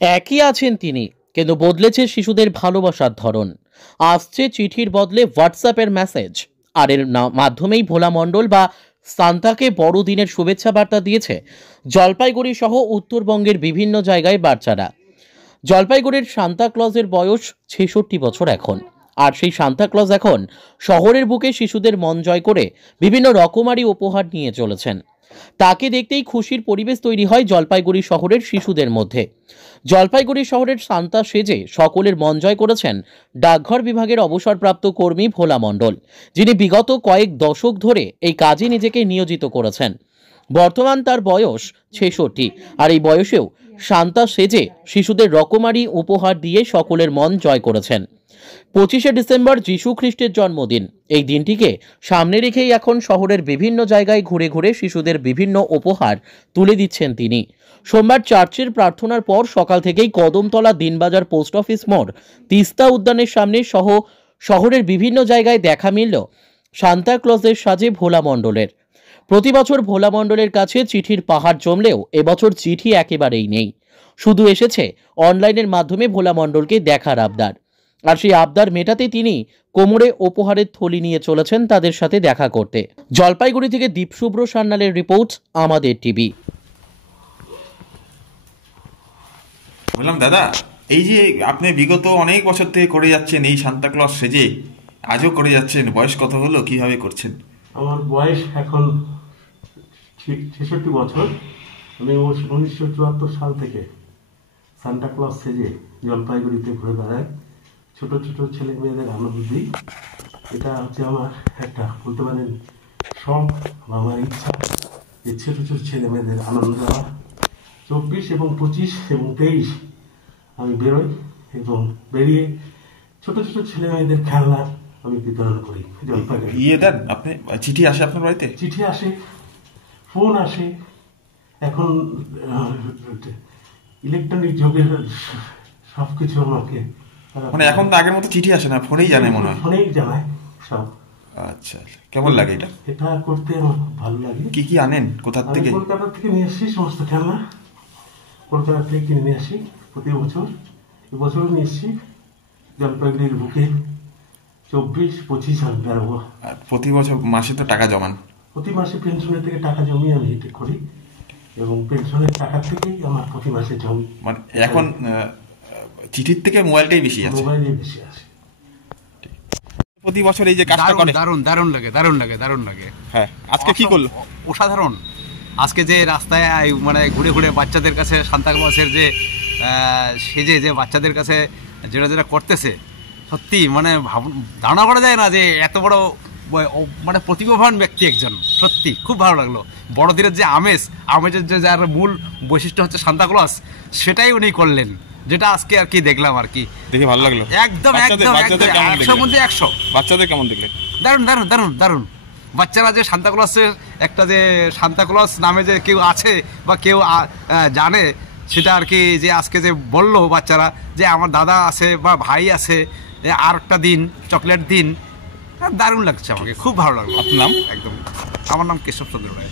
একই আছেন তিনি, কিন্তু বদলেছে শিশুদের ভালোবাসার ধরন। আসছে চিঠির বদলে হোয়াটসঅ্যাপের মেসেজ। আর এর মাধ্যমেই ভোলা মণ্ডল বা সান্তাকে বড়দিনের শুভেচ্ছা বার্তা দিয়েছে জলপাইগুড়ি সহ উত্তরবঙ্গের বিভিন্ন জায়গায় বাচ্চারা। জলপাইগুড়ির সান্তা ক্লজের বয়স ৬৬ বছর এখন। আর সেই সান্তা ক্লজ এখন শহরের বুকে শিশুদের মন জয় করে বিভিন্ন রকমারি উপহার নিয়ে চলেছেন। তাকে দেখতেই খুশির পরিবেশ তৈরি হয় জলপাইগুড়ি শহরের শিশুদের মধ্যে। জলপাইগুড়ি শহরের সান্তা সেজে সকলের মন জয় করেছেন ডাকঘর বিভাগের অবসরপ্রাপ্ত কর্মী ভোলা মণ্ডল, যিনি বিগত কয়েক দশক ধরে এই কাজে নিজেকে নিয়োজিত করেছেন। বর্তমান তার বয়স ৬৬, আর এই বয়সেও সান্তা সেজে শিশুদের রকমারি উপহার দিয়ে সকলের মন জয় করেছেন। ২৫শে ডিসেম্বর যীশু খ্রিস্টের জন্মদিন। এই দিনটিকে সামনে রেখেই এখন শহরের বিভিন্ন জায়গায় ঘুরে ঘুরে শিশুদের বিভিন্ন উপহার তুলে দিচ্ছেন তিনি। সোমবার চার্চের প্রার্থনার পর সকাল থেকেই কদমতলা, দিনবাজার, পোস্ট অফিস মোড়, তিস্তা উদ্যানের সামনে সহ শহরের বিভিন্ন জায়গায় দেখা মিলল সান্তা ক্লজের সাজে ভোলা মণ্ডলের। প্রতি বছর ভোলা মণ্ডলের কাছে চিঠির পাহাড় জমলেও এবছর চিঠি একেবারেই নেই। শুধু এসেছে অনলাইনের মাধ্যমে ভোলা মণ্ডলকে দেখার আবদার। আর সেই আবদার মেটাতে তিনি কোমরে উপহারের থলি নিয়ে চলেছেন তাদের সাথে দেখা করতে। জলপাইগুড়ি থেকে দীপশুভ্র সান্যালের রিপোর্ট, আমাদের টিভি। বললাম দাদা, এই যে আপনি বিগত অনেক বছর থেকে করে যাচ্ছেন এই সান্তা ক্লজ সেজে, আজও করে যাচ্ছেন, বয়স কত হলো, কিভাবে করছেন? আমার বয়স এখন ৬৬ বছর। আমি ১৯৭৪ সাল থেকে সান্তা ক্লজ সেজে জলপাইগুড়িতে ঘুরে বেড়াই, ছোট ছোট ছেলে মেয়েদের আনন্দ দিই। এটা হচ্ছে আমার একটা, বলতে পারেন, শখ বা আমার ইচ্ছা, যে ছোট ছোট ছেলে মেয়েদের আনন্দ দেওয়া। ২৪ এবং ২৫ এবং ২৩ আমি বেরোই এবং বেরিয়ে ছোট ছোট ছেলে মেয়েদের খেলনা আমি বিতরণ করি জলপাইগুড়ি। দেন আপনি? চিঠি আসে আপনার বাড়িতে? চিঠি আসে, ফোন আসে। এখন ইলেকট্রনিক যুগের সবকিছু আমাকে, মানে এখন তো আগের মতো চিঠি আসে না, ফোনেই জানে মনে হয়। ফোনেই জানায় সব। আচ্ছা, কেমন লাগে এটা? এটা করতে আমার খুব ভালো লাগে। কি কি আনেন, কোথা থেকে? কলকাতা থেকে নিয়ে আসি সমস্ত খেলনা, কলকাতা থেকে কিনে নিয়ে আসি প্রতি বছর। এবছরও নিয়ে এসছি। জলপাইগুড়ির বুকে ২৪, ২৫ আমি বেরোবো। প্রতি বছর মাসে তো টাকা জমান? প্রতি মাসে পেনশনের থেকে টাকা জমিয়ে আমি এটা করি, এবং পেনশনের টাকা থেকেই আমার প্রতি মাসে জমি। মানে এখন চিঠির থেকে মোবাইলটাই বেশি আছে? মোবাইলই বেশি আছে। প্রতি বছর এই যে কাজটা করে, দারুণ লাগে। হ্যাঁ, আজকে কি করলো? অসাধারণ। আজকে যে রাস্তায় মানে ঘুরে ঘুরে বাচ্চাদের কাছে সান্তা ক্লজের যে সেজে যে বাচ্চাদের কাছে যেটা করতেছে, সত্যি মানে ধারণা করা যায় না যে এত বড় মানে প্রতিভাবান ব্যক্তি একজন। সত্যি খুব ভালো লাগলো। বড়দিনের যে আমেজের যে যার মূল বৈশিষ্ট্য হচ্ছে সান্তা ক্লজ, সেটাই উনি করলেন, যেটা আজকে আর কি দেখলাম আর কি, দেখে ভালো লাগলো। একদম ১০০ মধ্যে ১০০। বাচ্চাদের কেমন দেখলেন? দারুণ। বাচ্চারা যে সান্তা ক্লজের একটা, যে সান্তা ক্লজ নামে যে কেউ আছে বা কেউ জানে, সেটা আর কি, যে আজকে যে বললো বাচ্চারা যে আমার দাদা আছে বা ভাই আছে, আর একটা দিন চকলেট দিন, দারুণ লাগছে আমাকে, খুব ভালো লাগলো। আপনার নাম? একদম, আমার নাম কেশব চন্দ্র রায়।